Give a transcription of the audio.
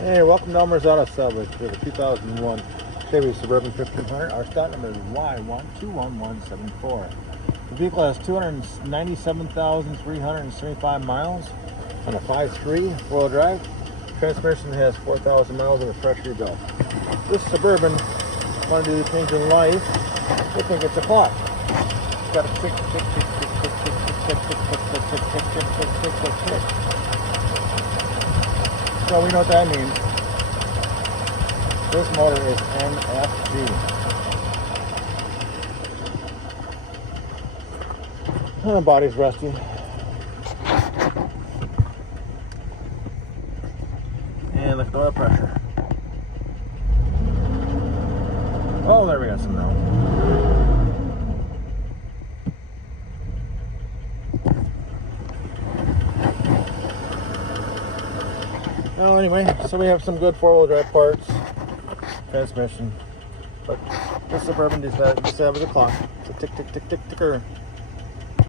Hey, welcome to Elmers Auto Salvage for the 2001 Chevrolet Suburban 1500. Our stock number is Y121174. The vehicle has 297,375 miles on a 5.3 four-wheel drive. Transmission has 4,000 miles and a fresh rebuilt. This Suburban wanted to do the change in life. We think it's a clock. It's got a tick, tick, tick, tick, tick, tick, tick, tick, tick, tick, tick, tick, tick, tick, tick, tick, tick, tick. So we know what that means. This motor is NFG. And the body's rusty. And look at the oil pressure. Oh, there we got some now. Well, anyway, so we have some good four-wheel drive parts, transmission, but this Suburban decided to have a clock. It's a tick, tick, tick, tick, ticker.